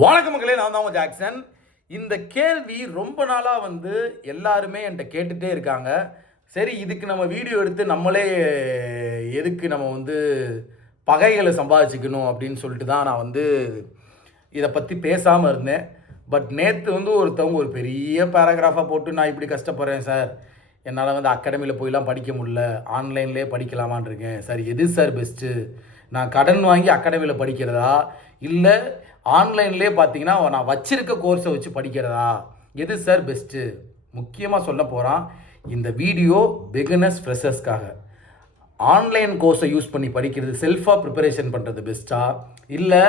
வணக்கம் மக்களே, நான் தான் ஜாக்சன். இந்த கேள்வி ரொம்ப நாளாக எல்லாருமே என்கிட்ட கேட்டுகிட்டே இருக்காங்க. சரி, இதுக்கு நம்ம வீடியோ எடுத்து நம்மளே எதுக்கு நம்ம பகைகளை சம்பாதிச்சுக்கணும் அப்படின்னு சொல்லிட்டு தான் நான் இதை பற்றி பேசாமல் இருந்தேன். பட் நேற்று ஒருத்தவங்க ஒரு பெரிய பேராகிராஃபாக போட்டு நான் இப்படி கஷ்டப்படுறேன் சார், என்னால் அகாடமியில் போயெலாம் படிக்க முடியல, ஆன்லைன்லேயே படிக்கலாமான் இருக்கேன் சார், எது சார் பெஸ்ட்டு? நான் கடன் வாங்கி அகாடமியில் படிக்கிறதா, இல்லை ஆன்லைன்லேயே பார்த்தீங்கன்னா நான் வச்சிருக்க கோர்ஸை வச்சு படிக்கிறதா, எது சார் பெஸ்ட்டு? முக்கியமாக சொல்ல போகிறான், இந்த வீடியோ பிகினர்ஸ் ஃப்ரெஷர்ஸ்க்காக. ஆன்லைன் கோர்ஸை யூஸ் பண்ணி படிக்கிறது, செல்ஃபாக ப்ரிப்பரேஷன் பண்ணுறது பெஸ்ட்டா, இல்லை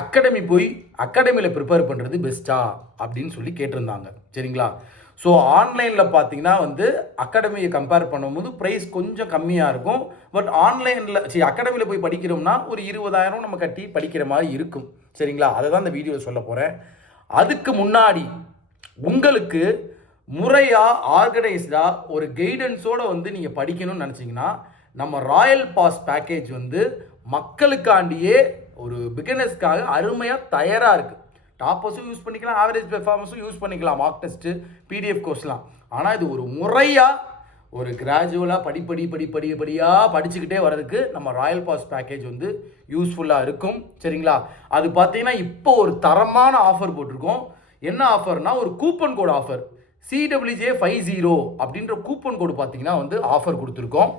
அகாடமி போய் அகாடமியில் ப்ரிப்பேர் பண்ணுறது பெஸ்ட்டா அப்படின்னு சொல்லி கேட்டிருந்தாங்க. சரிங்களா? ஸோ ஆன்லைனில் பார்த்தீங்கன்னா அகாடமியை கம்பேர் பண்ணும்போது ப்ரைஸ் கொஞ்சம் கம்மியாக இருக்கும். பட் ஆன்லைனில் அகாடமியில் போய் படிக்கிறோம்னா ஒரு 20,000 நம்ம கட்டி படிக்கிற மாதிரி இருக்கும். சரிங்களா? அதை தான் இந்த வீடியோவில் சொல்ல போகிறேன். அதுக்கு முன்னாடி உங்களுக்கு முறையாக ஆர்கனைஸ்டாக ஒரு கைடன்ஸோடு நீங்கள் படிக்கணும்னு நினச்சிங்கன்னா, நம்ம ராயல் பாஸ் பேக்கேஜ் மக்களுக்காண்டியே ஒரு பிகினர்ஸ்க்காக அருமையாக தயாராக இருக்குது. டாப்பர்ஸும் யூஸ் பண்ணிக்கலாம், ஆவரேஜ் பெர்ஃபார்மன்ஸும் யூஸ் பண்ணிக்கலாம், மார்க் டெஸ்ட்டு, பிடிஎஃப் கோர்ஸ்லாம். ஆனால் இது ஒரு முறையாக ஒரு கிராஜுவலாக படிப்படியாக படிச்சுக்கிட்டே வர்றதுக்கு நம்ம ராயல் பாஸ் பேக்கேஜ் யூஸ்ஃபுல்லாக இருக்கும். சரிங்களா? அது பார்த்தீங்கன்னா இப்போ ஒரு தரமான ஆஃபர் போட்டிருக்கோம். என்ன ஆஃபர்னா, ஒரு கூப்பன் கோடு ஆஃபர், CWJ50 அப்படின்ற கூப்பன் கோடு பார்த்தீங்கன்னா ஆஃபர் கொடுத்துருக்கோம்.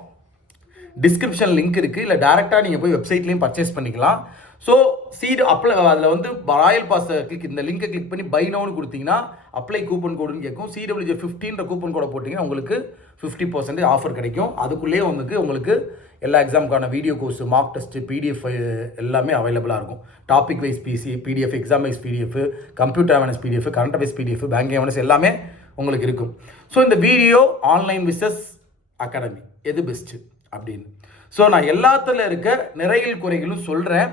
டிஸ்கிரிப்ஷன் லிங்க் இருக்குது, இல்லை டேரெக்டாக நீங்கள் போய் வெப்சைட்லேயும் பர்ச்சேஸ் பண்ணிக்கலாம். ஸோ அப்ளை அதில் ராயல் பாஸை இந்த லிங்கை கிளிக் பண்ணி பை நவுன்னு கொடுத்தீங்கன்னா அப்ளை கூப்பன் கோடுன்னு கேட்கும். CWJ15 கூப்பன் கோடை போட்டிங்கன்னா உங்களுக்கு 50% ஆஃபர் கிடைக்கும். அதுக்குள்ளேயே உங்களுக்கு எல்லா எக்ஸாமுக்கான video course, mock test, PDF எல்லாமே அவைலபிளாக இருக்கும். Topic wise PDF, exam wise PDF, computer awareness PDF, current affairs PDF, banking awareness எல்லாமே உங்களுக்கு இருக்கும். ஸோ இந்த வீடியோ ஆன்லைன் விசஸ் அகாடமி எது பெஸ்ட்டு அப்படின்னு. ஸோ நான் எல்லாத்துல இருக்க நிறைகள் குறைகளும் சொல்கிறேன்.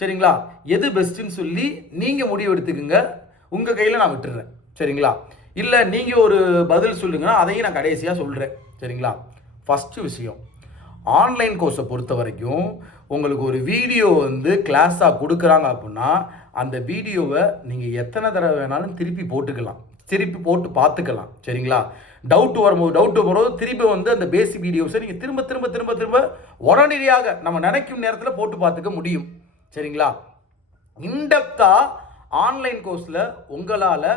சரிங்களா? எது பெஸ்ட்டுன்னு சொல்லி நீங்கள் முடிவு எடுத்துக்குங்க, உங்கள் கையில் நான் விட்டுடுறேன். சரிங்களா? இல்லை நீங்கள் ஒரு பதில் சொல்லுங்கன்னா அதையும் நான் கடைசியாக சொல்கிறேன். சரிங்களா? ஃபஸ்ட்டு விஷயம், ஆன்லைன் கோர்ஸை பொறுத்த வரைக்கும் உங்களுக்கு ஒரு வீடியோ கிளாஸாக கொடுக்குறாங்க அப்படின்னா அந்த வீடியோவை நீங்கள் எத்தனை தடவை வேணாலும் திருப்பி போட்டு பார்த்துக்கலாம். சரிங்களா? டவுட் வரும்போது திருப்பி அந்த பேசிக் வீடியோஸை நீங்கள் திரும்ப உடனடியாக நம்ம நினைக்கும் நேரத்தில் போட்டு பார்த்துக்க முடியும். சரிங்களா? இன்டெப்த்தாக ஆன்லைன் கோர்ஸில் உங்களால்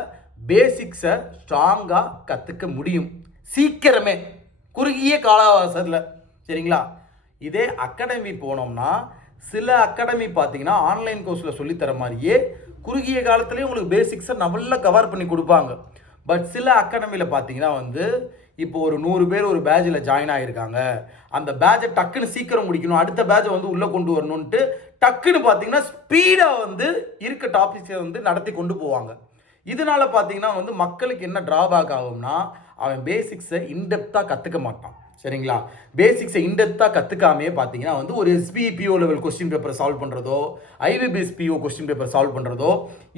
பேசிக்ஸை ஸ்ட்ராங்காக கற்றுக்க முடியும் சீக்கிரமே, குறுகிய காலாவகாசத்தில். சரிங்களா? இதே அகாடமி போனோம்னா, சில அகாடமி பார்த்தீங்கன்னா ஆன்லைன் கோர்ஸில் சொல்லித்தர மாதிரியே குறுகிய காலத்துலேயே உங்களுக்கு பேசிக்ஸை நல்லா கவர் பண்ணி கொடுப்பாங்க. பட் சில அகாடமியில் பார்த்தீங்கன்னா இப்போ ஒரு 100 பேர் ஒரு பேட்சில் ஜாயின் ஆகியிருக்காங்க, அந்த பேட்சை டக்குன்னு சீக்கிரம் முடிக்கணும், அடுத்த பேட்சை உள்ளே கொண்டு வரணுன்ட்டு டக்குன்னு பார்த்தீங்கன்னா ஸ்பீடாக இருக்க டாபிக்ஸை நடத்தி கொண்டு போவாங்க. இதனால பார்த்தீங்கன்னா மக்களுக்கு என்ன ட்ராபேக் ஆகும்னா, அவன் பேசிக்ஸை இன்டெப்த்தாக கற்றுக்க மாட்டான். சரிங்களா? பேசிக்ஸை இன்டெப்த்தாக கற்றுக்காமே பார்த்தீங்கன்னா ஒரு SBPO லெவல் கொஸ்டின் பேப்பரை சால்வ் பண்ணுறதோ, IBPSPO கொஸ்டின் பேப்பர் சால்வ் பண்ணுறதோ,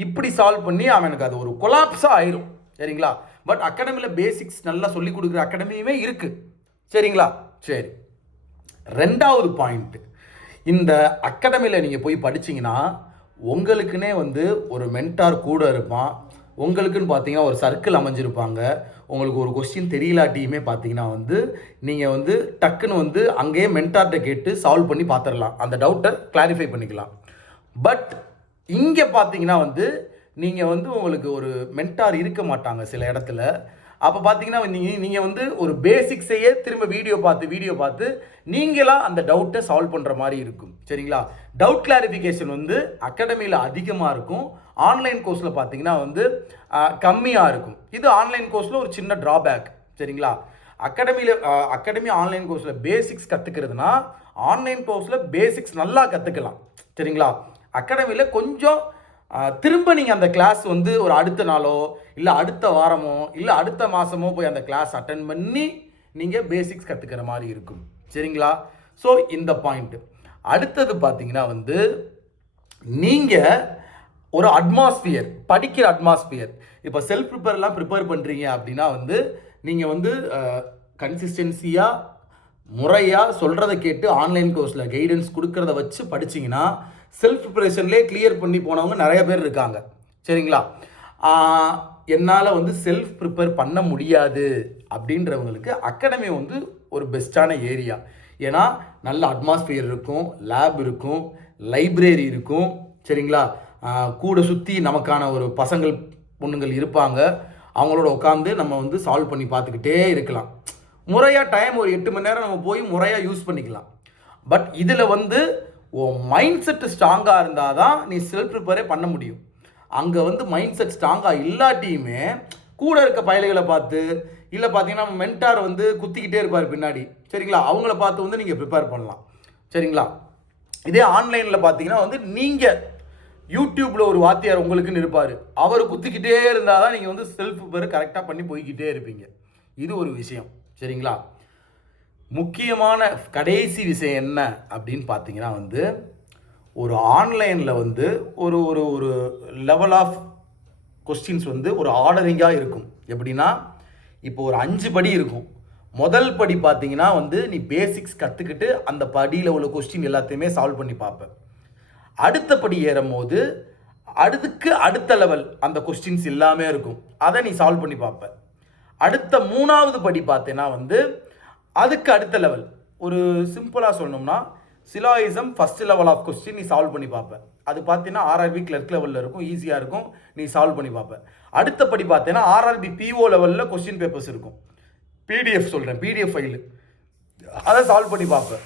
இப்படி சால்வ் பண்ணி அவனுக்கு அது ஒரு கொலாப்ஸாக ஆயிரும். சரிங்களா? பட் அகாடமியில் பேசிக்ஸ் நல்லா சொல்லிக் கொடுக்குற அகாடமியுமே இருக்குது. சரிங்களா? சரி, ரெண்டாவது பாயிண்ட்டு, இந்த அகாடமியில் நீங்கள் போய் படிச்சிங்கன்னா உங்களுக்குன்னே ஒரு மென்டார் கூட இருப்பான். உங்களுக்குன்னு பார்த்தீங்கன்னா ஒரு சர்க்கிள் அமைஞ்சிருப்பாங்க. உங்களுக்கு ஒரு கொஸ்டின் தெரியலாட்டியுமே பார்த்தீங்கன்னா நீங்கள் டக்குன்னு அங்கேயே மென்டார்கிட்ட கேட்டு சால்வ் பண்ணி பார்த்துடலாம், அந்த டவுட்டை கிளாரிஃபை பண்ணிக்கலாம். பட் இங்கே பார்த்தீங்கன்னா நீங்கள் உங்களுக்கு ஒரு மென்டார் இருக்க மாட்டாங்க சில இடத்துல. அப்போ பார்த்தீங்கன்னா நீங்கள் ஒரு பேசிக்ஸையே திரும்ப வீடியோ பார்த்து நீங்களாக அந்த டவுட்டை சால்வ் பண்ணுற மாதிரி இருக்கும். சரிங்களா? டவுட் கிளாரிஃபிகேஷன் அகாடமியில் அதிகமாக இருக்கும், ஆன்லைன் கோர்ஸில் பார்த்தீங்கன்னா கம்மியாக இருக்கும். இது ஆன்லைன் கோர்ஸில் ஒரு சின்ன ட்ராபேக். சரிங்களா? அகாடமி ஆன்லைன் கோர்ஸில் பேசிக்ஸ் கற்றுக்கிறதுனா ஆன்லைன் கோர்ஸில் பேசிக்ஸ் நல்லா கற்றுக்கலாம். சரிங்களா? அகாடமியில் கொஞ்சம் திரும்ப நீங்கள் அந்த கிளாஸ் ஒரு அடுத்த நாளோ, இல்லை அடுத்த வாரமோ, இல்லை அடுத்த மாதமோ போய் அந்த கிளாஸ் அட்டன் பண்ணி நீங்கள் பேசிக்ஸ் கற்றுக்கிற மாதிரி இருக்கும். சரிங்களா? ஸோ இந்த பாயிண்ட்டு. அடுத்தது பார்த்தீங்கன்னா நீங்கள் ஒரு அட்மாஸ்பியர், படிக்கிற அட்மாஸ்பியர், இப்போ செல்ஃப் ப்ரிப்பேர் பண்ணுறீங்க அப்படின்னா நீங்கள் கன்சிஸ்டன்சியாக முறையாக சொல்கிறத கேட்டு ஆன்லைன் கோர்ஸில் கைடன்ஸ் கொடுக்கறத வச்சு படிச்சிங்கன்னா செல்ஃப் ப்ரிப்பரேஷன்லேயே கிளியர் பண்ணி போனவங்க நிறைய பேர் இருக்காங்க. சரிங்களா? என்னால் வந்து செல்ஃப் ப்ரிப்பேர் பண்ண முடியாது அப்படின்றவங்களுக்கு அகாடமி வந்து ஒரு பெஸ்ட்டான ஏரியா. ஏன்னா நல்ல அட்மாஸ்பியர் இருக்கும், லேப் இருக்கும், லைப்ரரி இருக்கும், சரிங்களா? கூட சுற்றி நமக்கான ஒரு பசங்கள் பொண்ணுங்கள் இருப்பாங்க. அவங்களோட உட்காந்து நம்ம வந்து சால்வ் பண்ணி பார்த்துக்கிட்டே இருக்கலாம். முறையாக டைம் ஒரு 8 மணி நேரம் நம்ம போய் முறையாக யூஸ் பண்ணிக்கலாம். பட் இதில் வந்து உன் மைண்ட் செட்டு ஸ்ட்ராங்காக இருந்தால் தான் நீ செல்ஃப் ப்ரிப்பேரே பண்ண முடியும். அங்கே வந்து மைண்ட் செட் ஸ்ட்ராங்காக இல்லாட்டியுமே கூட இருக்க பயல்களை பார்த்து, இல்லை பார்த்தீங்கன்னா மென்டார் வந்து குத்திக்கிட்டே இருப்பார் பின்னாடி, சரிங்களா? அவங்கள பார்த்து வந்து நீங்கள் ப்ரிப்பேர் பண்ணலாம், சரிங்களா? இதே ஆன்லைனில் பார்த்தீங்கன்னா வந்து நீங்கள் யூடியூப்பில் ஒரு வாத்தியார் உங்களுக்குன்னு இருப்பார், அவர் குத்திக்கிட்டே இருந்தால் தான் நீங்கள் வந்து செல்ஃப் ப்ரிப்பேர் கரெக்டாக பண்ணி போய்கிட்டே இருப்பீங்க. இது ஒரு விஷயம், சரிங்களா? முக்கியமான கடைசி விஷயம் என்ன அப்படின்னு பார்த்தீங்கன்னா வந்து ஒரு ஆன்லைனில் வந்து ஒரு ஒரு ஒரு லெவல் ஆஃப் கொஸ்டின்ஸ் வந்து ஒரு ஆர்டரிங்காக இருக்கும். எப்படின்னா இப்போ ஒரு 5 படி இருக்கும். முதல் படி பார்த்தீங்கன்னா வந்து நீ பேசிக்ஸ் கற்றுக்கிட்டு அந்த படியில் உள்ள கொஸ்டின் எல்லாத்தையுமே சால்வ் பண்ணி பார்ப்பேன். அடுத்த படி ஏறும் போது அதுக்கு அடுத்த லெவல் அந்த கொஸ்டின்ஸ் எல்லாமே இருக்கும், அதை நீ சால்வ் பண்ணி பார்ப்ப. அடுத்த 3வது படி பார்த்தீங்கன்னா வந்து அதுக்கு அடுத்த லெவல், ஒரு சிம்பிளாக சொல்லணும்னா syllogism first level of question நீ சால்வ் பண்ணி பார்ப்பேன். அது பார்த்தீங்கன்னா ஆர்ஆர்பி கிளர்க் லெவலில் இருக்கும், ஈஸியாக இருக்கும், நீ சால்வ் பண்ணி பார்ப்பேன். அடுத்த படி பார்த்தீங்கன்னா ஆர்ஆர்பி பிஓ லெவலில் கொஸ்டின் பேப்பர்ஸ் இருக்கும், பிடிஎஃப் சொல்கிறேன், பிடிஎஃப் ஃபைலு, அதை சால்வ் பண்ணி பார்ப்பேன்.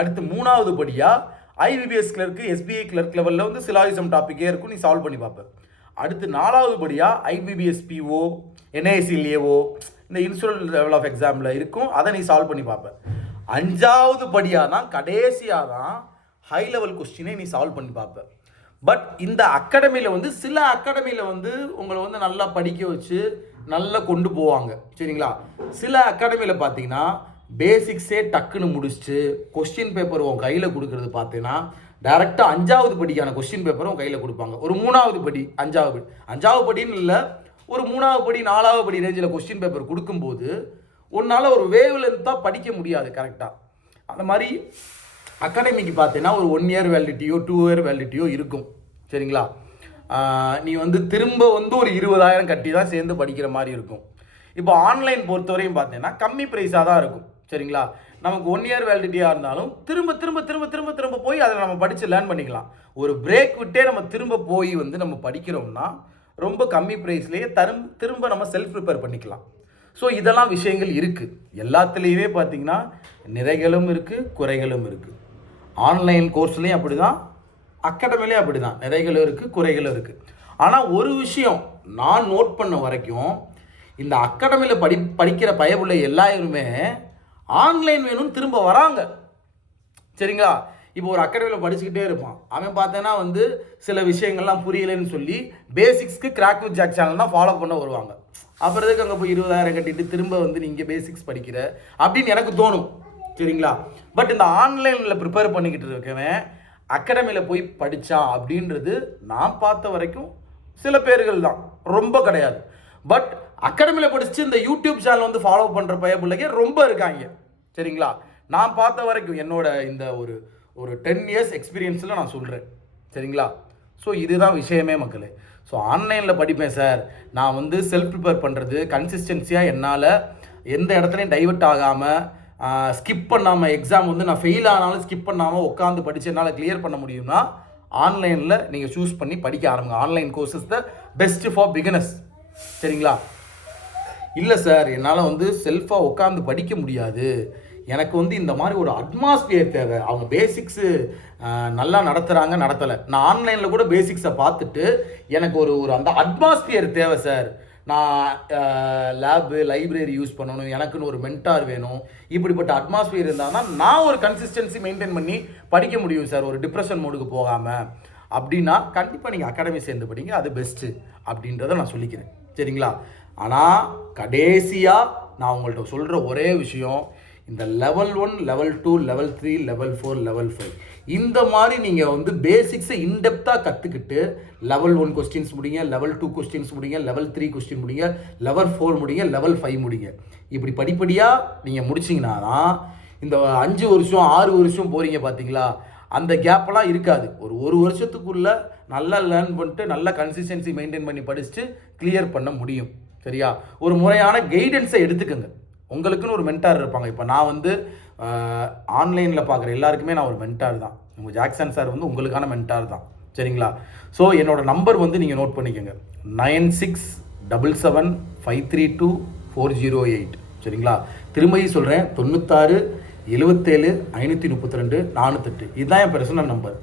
அடுத்து 3வது படியாக ஐபிபிஎஸ் கிளர்க்கு எஸ்பிஐ கிளர்க் லெவலில் வந்து சிலாயிசம் டாப்பிக்கே இருக்கும், நீ சால்வ் பண்ணி பார்ப்பேன். அடுத்து 4வது படியாக ஐபிபிஎஸ் பிஓ என்ஐசிலேவோ இந்த இன்சூரன்ஸ் லெவல் ஆஃப் எக்ஸாமில் இருக்கும், அதை நீ சால்வ் பண்ணி பார்ப்பேன். 5வது படியாக தான் கடைசியாக தான் ஹை லெவல் கொஸ்டினை நீ சால்வ் பண்ணி பார்ப்பேன். பட் இந்த அகாடமியில் வந்து சில அகாடமியில் வந்து உங்களை வந்து நல்லா படிக்க வச்சு நல்லா கொண்டு போவாங்க, சரிங்களா? சில அகாடமியில் பார்த்தீங்கன்னா பேசிக்ஸே டக்குன்னு முடிச்சுட்டு கொஸ்டின் பேப்பர் உன் கையில் கொடுக்குறது பார்த்தீங்கன்னா டேரெக்டாக 5வது படிக்கான கொஸ்டின் பேப்பரும் உன் கையில் கொடுப்பாங்க. ஒரு 3வது படி 5வது படின்னு இல்லை, ஒரு 3வது படி 4வது படி ரேஞ்சில் கொஸ்டின் பேப்பர் கொடுக்கும்போது உன்னால் ஒரு வேவ் லென்த்தாக படிக்க முடியாது கரெக்டாக. அந்த மாதிரி அகாடமிக்கு பார்த்தீங்கன்னா ஒரு 1 இயர் வேலிடிட்டியோ 2 இயர் வேலிடிட்டியோ இருக்கும், சரிங்களா? நீ வந்து திரும்ப வந்து ஒரு 20,000 கட்டி தான் சேர்ந்து படிக்கிற மாதிரி இருக்கும். இப்போ ஆன்லைன் பொறுத்தவரையும் பார்த்தீங்கன்னா கம்மி ப்ரைஸாக தான் இருக்கும், சரிங்களா? நமக்கு 1 இயர் வேலிடிட்டியாக இருந்தாலும் திரும்ப திரும்ப திரும்ப திரும்ப திரும்ப போய் அதை நம்ம படித்து லேர்ன் பண்ணிக்கலாம். ஒரு பிரேக் விட்டே நம்ம திரும்ப போய் வந்து நம்ம படிக்கிறோம்னா ரொம்ப கம்மி ப்ரைஸ்லேயே திரும்ப நம்ம செல்ஃப் ப்ரிப்பேர் பண்ணிக்கலாம். ஸோ இதெல்லாம் விஷயங்கள் இருக்குது. எல்லாத்துலேயுமே பார்த்தீங்கன்னா நிறைகளும் இருக்குது, குறைகளும் இருக்குது. ஆன்லைன் கோர்ஸ்லேயும் அப்படி தான், அகாடமிலையும் அப்படி தான், நிறைகளும் இருக்குது, குறைகளும் இருக்குது. ஆனால் ஒரு விஷயம் நான் நோட் பண்ண வரைக்கும் இந்த அகாடமியில் படிக்கிற பயவுள்ள எல்லாருமே ஆன்லைன் வேணும்னு திரும்ப வராங்க, சரிங்களா? இப்போ ஒரு அகாடமியில் படிச்சுக்கிட்டே இருப்பான், அவன் பார்த்தேன்னா வந்து சில விஷயங்கள்லாம் புரியலைன்னு சொல்லி பேசிக்ஸ்க்கு கிராக் வித் ஜாக் சேனல் தான் ஃபாலோ பண்ண வருவாங்க. அப்புறம் எதுக்கு அங்கே போய் 20,000 கட்டிட்டு திரும்ப வந்து நீங்கள் பேசிக்ஸ் படிக்கிற அப்படின்னு எனக்கு தோணும், சரிங்களா? பட் இந்த ஆன்லைனில் ப்ரிப்பேர் பண்ணிக்கிட்டு இருக்கவன் அகாடமியில் போய் படித்தான் அப்படின்றது நான் பார்த்த வரைக்கும் சில பேர்கள் தான், ரொம்ப கிடையாது. பட் அகாடமியில் படித்து இந்த யூடியூப் சேனல் வந்து ஃபாலோ பண்ணுற பிள்ளைங்க ரொம்ப இருக்காங்க, சரிங்களா? நான் பார்த்த வரைக்கும் என்னோட இந்த ஒரு 10 இயர்ஸ் எக்ஸ்பீரியன்ஸில் நான் சொல்கிறேன், சரிங்களா? ஸோ இதுதான் விஷயமே மக்களே. ஸோ ஆன்லைனில் படிப்பேன் சார், நான் வந்து செல்ஃப் ப்ரிப்பேர் பண்ணுறது கன்சிஸ்டன்சியாக என்னால் எந்த இடத்துலையும் டைவர்ட் ஆகாமல் ஸ்கிப் பண்ணாமல், எக்ஸாம் வந்து நான் ஃபெயில் ஆனாலும் ஸ்கிப் பண்ணாமல் உட்காந்து படித்து என்னால் கிளியர் பண்ண முடியும்னா ஆன்லைனில் நீங்கள் சூஸ் பண்ணி படிக்க ஆரம்பிங்க. Online courses the best for beginners, சரிங்களா? இல்லை சார் என்னால் வந்து செல்ஃபாக உட்காந்து படிக்க முடியாது, எனக்கு வந்து இந்த மாதிரி ஒரு அட்மாஸ்பியர் தேவை, அவங்க பேசிக்ஸு நல்லா நடத்துகிறாங்க நடத்தலை, நான் ஆன்லைனில் கூட பேசிக்ஸை பார்த்துட்டு எனக்கு ஒரு அந்த அட்மாஸ்பியர் தேவை சார், நான் லேபு லைப்ரரி யூஸ் பண்ணணும், எனக்குன்னு ஒரு மென்டார் வேணும், இப்படிப்பட்ட அட்மாஸ்பியர் இருந்தால் தான் நான் ஒரு கன்சிஸ்டன்சி மெயின்டைன் பண்ணி படிக்க முடியும் சார், ஒரு டிப்ரெஷன் மோடுக்கு போகாமல் அப்படின்னா கண்டிப்பாக நீங்கள் அகாடமி சேர்ந்து படிங்க, அது பெஸ்ட்டு அப்படின்றத நான் சொல்லிக்கிறேன், சரிங்களா? ஆனால் கடைசியாக நான் உங்கள்கிட்ட சொல்கிற ஒரே விஷயம், இந்த level 1 level 2 level 3 level 4 level 5 இந்த மாதிரி நீங்கள் வந்து பேசிக்ஸை இன்டெப்த்தாக கற்றுக்கிட்டு லெவல் 1 கொஸ்டின்ஸ் முடிங்க, லெவல் 2 கொஸ்டின்ஸ் முடிங்க, லெவல் 3 கொஸ்டின் முடிங்க, லெவல் 4 முடிங்க, லெவல் 5 முடிங்க. இப்படி படிப்படியாக நீங்கள் முடிச்சிங்கன்னா தான் இந்த 5 வருஷம் 6 வருஷம் போகிறீங்க பார்த்தீங்களா, அந்த கேப்பெல்லாம் இருக்காது. ஒரு வருஷத்துக்குள்ளே நல்லா லேர்ன் பண்ணிட்டு நல்ல கன்சிஸ்டன்சி மெயின்டைன் பண்ணி படிச்சுட்டு கிளியர் பண்ண முடியும். சரியா? ஒரு முறையான கைடன்ஸை எடுத்துக்கோங்க. உங்களுக்குன்னு ஒரு மென்டார் இருப்பாங்க. இப்போ நான் வந்து ஆன்லைனில் பார்க்குற எல்லாருக்குமே நான் ஒரு மென்டார் தான். உங்கள் ஜாக்சன் சார் வந்து உங்களுக்கான மென்டார் தான். சரிங்களா? ஸோ என்னோடய நம்பர் வந்து நீங்கள் நோட் பண்ணிக்கோங்க, 9677532408. சரிங்களா? திரும்பி சொல்கிறேன், 96 77 532 408. இதுதான் என் பர்சனல் நம்பர்.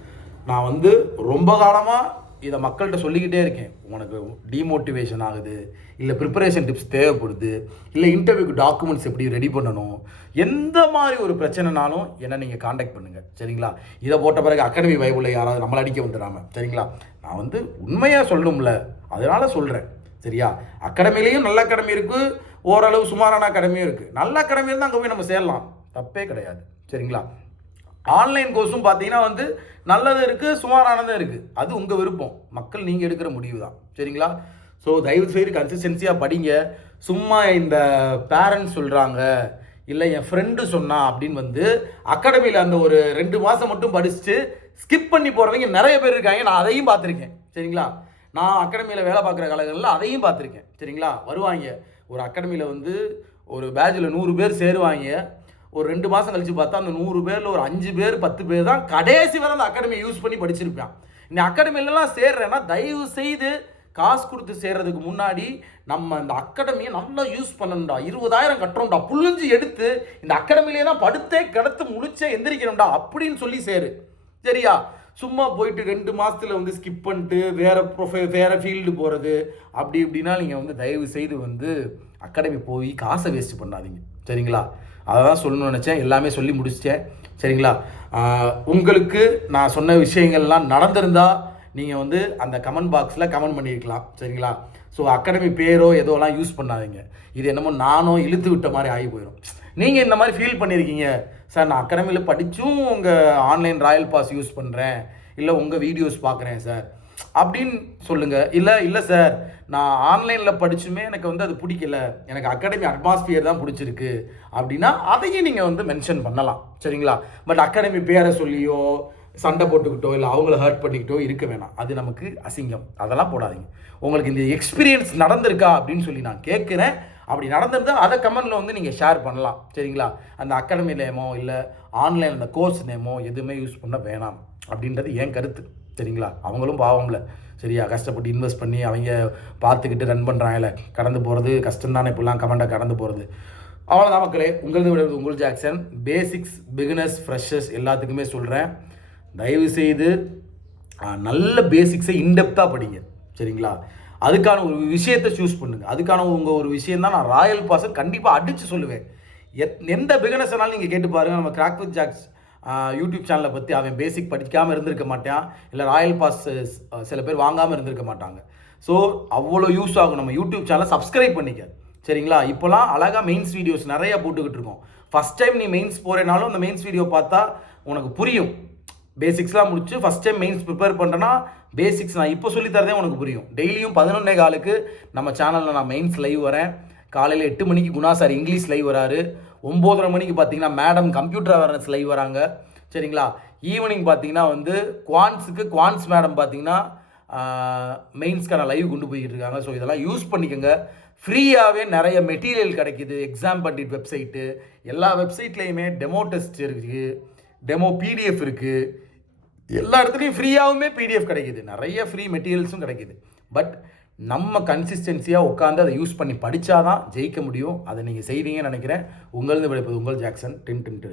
நான் வந்து ரொம்ப காலமாக இதை மக்கள்கிட்ட சொல்லிக்கிட்டே இருக்கேன். உனக்கு டிமோட்டிவேஷன் ஆகுது, இல்லை ப்ரிப்பரேஷன் டிப்ஸ் தேவைப்படுது, இல்லை இன்டர்வியூக்கு டாக்குமெண்ட்ஸ் எப்படி ரெடி பண்ணணும், எந்த மாதிரி ஒரு பிரச்சனைனாலும் என்ன நீங்கள் காண்டாக்ட் பண்ணுங்கள். சரிங்களா? இதை போட்ட பிறகு அகாடமி வைபிளில் யாராவது நம்மளை அடிக்க வந்துடாமல். சரிங்களா? நான் வந்து உண்மையாக சொல்லணும்ல, அதனால் சொல்கிறேன். சரியா? அகாடமிலையும் நல்ல அகாடமி இருக்குது, ஓரளவு சுமாரான அகாடமியும் இருக்குது. நல்ல அகாடமி இருந்தால் அங்கே போய் நம்ம சேரலாம், தப்பே கிடையாது. சரிங்களா? ஆன்லைன் கோர்ஸும் பார்த்தீங்கன்னா வந்து நல்லது இருக்குது, சுமாரானதும் இருக்குது. அது உங்கள் விருப்பம், மக்கள் நீங்கள் எடுக்கிற முடிவு தான். சரிங்களா? ஸோ தயவுசெய்து கன்சிஸ்டன்சியாக படிங்க. சும்மா இந்த பேரண்ட்ஸ் சொல்கிறாங்க, இல்லை என் ஃப்ரெண்டு சொன்னா அப்படின்னு வந்து அகாடமியில் அந்த ஒரு 2 மாதம் மட்டும் படிச்சுட்டு ஸ்கிப் பண்ணி போகிறவங்க நிறைய பேர் இருக்காங்க. நான் அதையும் பார்த்துருக்கேன். சரிங்களா? நான் அகாடமியில் வேலை பார்க்குற காலங்களில் அதையும் பார்த்துருக்கேன். சரிங்களா? வருவாங்க ஒரு அகாடமியில் வந்து ஒரு பேட்சில் 100 பேர் சேருவாங்க. ஒரு 2 மாதம் கழிச்சு பார்த்தா அந்த 100 பேரில் ஒரு 5 பேர் 10 பேர் தான் கடைசி வரை அந்த அகாடமியை யூஸ் பண்ணி படிச்சிருப்பான். இந்த அகாடமிலலாம் சேர்றேன்னா தயவு செய்து காசு கொடுத்து சேர்றதுக்கு முன்னாடி நம்ம இந்த அகாடமியை நல்லா யூஸ் பண்ணணும்டா. 20,000 கட்டுறோம்டா, புழிஞ்சு எடுத்து இந்த அகாடமிலே தான் படுத்தே கிடத்து முழிச்சே எந்திரிக்கணும்டா அப்படின்னு சொல்லி சேரு. சரியா? சும்மா போயிட்டு 2 மாதத்தில் வந்து ஸ்கிப் பண்ணிட்டு வேறு ஃபீல்டு போகிறது அப்படி இப்படின்னா நீங்கள் வந்து தயவு செய்து வந்து அகாடமி போய் காசை வேஸ்ட் பண்ணாதீங்க. சரிங்களா? அதை தான் சொல்லணும்னு நினச்சேன், எல்லாமே சொல்லி முடிச்சிட்டேன். சரிங்களா? உங்களுக்கு நான் சொன்ன விஷயங்கள்லாம் நடந்திருந்தால் நீங்கள் வந்து அந்த கமெண்ட் பாக்ஸில் கமெண்ட் பண்ணியிருக்கலாம். சரிங்களா? ஸோ அகாடமி பேரோ ஏதோலாம் யூஸ் பண்ணாதீங்க. இது என்னமோ நானும் இழுத்து விட்ட மாதிரி ஆகி போயிடும். நீங்கள் இந்த மாதிரி ஃபீல் பண்ணியிருக்கீங்க, சார் நான் அகாடமியில் படித்தும் உங்கள் ஆன்லைன் ராயல் பாஸ் யூஸ் பண்ணுறேன், இல்லை உங்கள் வீடியோஸ் பார்க்குறேன் சார் அப்படின்னு சொல்லுங்கள். இல்லை சார் நான் ஆன்லைனில் படிச்சுமே எனக்கு வந்து அது பிடிக்கல, எனக்கு அகாடமி அட்மாஸ்பியர் தான் பிடிச்சிருக்கு அப்படின்னா அதையும் நீங்கள் வந்து மென்ஷன் பண்ணலாம். சரிங்களா? பட் அகாடமி பேரை சொல்லியோ சண்டை போட்டுக்கிட்டோ இல்லை அவங்கள ஹர்ட் பண்ணிக்கிட்டோ இருக்க வேணாம். அது நமக்கு அசிங்கம். அதெல்லாம் போடாதீங்க. உங்களுக்கு இந்த எக்ஸ்பீரியன்ஸ் நடந்திருக்கா அப்படின்னு சொல்லி நான் கேட்குறேன். அப்படி நடந்திருந்தால் அதை கமெண்டில் வந்து நீங்கள் ஷேர் பண்ணலாம். சரிங்களா? அந்த அகாடமி நேமோ இல்லை ஆன்லைன் அந்த கோர்ஸ் நேமோ எதுவுமே யூஸ் பண்ண வேணாம் அப்படின்றது என் கருத்து. சரிங்களா? அவங்களும் பாவம்ல. சரியா? கஷ்டப்பட்டு இன்வெஸ்ட் பண்ணி அவங்க பார்த்துக்கிட்டு ரன் பண்ணுறாங்கல்ல, கடந்து போகிறது கஷ்டம்தானே. இப்படிலாம் கமெண்ட்டை கடந்து போகிறது. அவ்வளோதான் மக்களே. உங்களது விட உங்கள் ஜாக்சன். பேசிக்ஸ், பிகினர்ஸ், ஃப்ரெஷர்ஸ் எல்லாத்துக்குமே சொல்கிறேன், தயவுசெய்து நல்ல பேசிக்ஸை இன்டெப்த்தாக படிங்க. சரிங்களா? அதுக்கான ஒரு விஷயத்தை சூஸ் பண்ணுங்கள். அதுக்கான உங்கள் ஒரு விஷயம் தான் நான் ராயல் பாஸை கண்டிப்பாக அடித்து சொல்லுவேன். எந்த பிகினர்ஸ்னாலும் நீங்கள் கேட்டு பாருங்கள். நம்ம கிராக் வித் ஜாக்ஸ் யூடியூப் சேனலை பற்றி அவன் பேசிக் படிக்காமல் இருந்திருக்க மாட்டான், இல்லை ராயல் பாஸ் சில பேர் வாங்காமல் இருந்திருக்க மாட்டாங்க. ஸோ அவ்வளோ யூஸ் ஆகும். நம்ம யூடியூப் சேனலை சப்ஸ்கிரைப் பண்ணிக்க. சரிங்களா? இப்போலாம் அழகாக மெயின்ஸ் வீடியோஸ் நிறையா போட்டுக்கிட்டு இருக்கோம். ஃபஸ்ட் டைம் நீ மெயின்ஸ் போகிறேனாலும் அந்த மெயின்ஸ் வீடியோ பார்த்தா உனக்கு புரியும். பேசிக்ஸ்லாம் முடிச்சு ஃபஸ்ட் டைம் மெயின்ஸ் ப்ரிப்பேர் பண்ணுறேன்னா பேசிக்ஸ் நான் இப்போ சொல்லித்தரதே உனக்கு புரியும். டெய்லியும் 11:15 நம்ம சேனலில் நான் மெயின்ஸ் லைவ் வரேன். காலையில் 8 மணிக்கு குணா சார் இங்கிலீஷ் லைவ் வராரு. 9:30 மணிக்கு பார்த்தீங்கன்னா மேடம் கம்ப்யூட்டர் அவேர்னஸ் லைவ் வராங்க. சரிங்களா? ஈவினிங் பார்த்தீங்கன்னா வந்து குவான்ஸ் மேடம் பார்த்தீங்கன்னா மெயின்ஸ்க்கான லைவ் கொண்டு போய்கிட்டு இருக்காங்க. ஸோ இதெல்லாம் யூஸ் பண்ணிக்கோங்க. ஃப்ரீயாகவே நிறைய மெட்டீரியல் கிடைக்கிது. எக்ஸாம் பண்டிட் வெப்சைட்டு, எல்லா வெப்சைட்லேயுமே டெமோ டெஸ்ட் இருக்குது, டெமோ பிடிஎஃப் இருக்குது. எல்லா இடத்துலையும் ஃப்ரீயாகவுமே பிடிஎஃப் கிடைக்கிது, நிறைய ஃப்ரீ மெட்டீரியல்ஸும் கிடைக்கிது. பட் நம்ம கன்சிஸ்டன்சியாக உட்காந்து அதை யூஸ் பண்ணி படித்தா தான் ஜெயிக்க முடியும். அதை நீங்கள் செய்வீங்கன்னு நினைக்கிறேன். உங்களது விடைப்பது உங்கள் ஜாக்சன். 10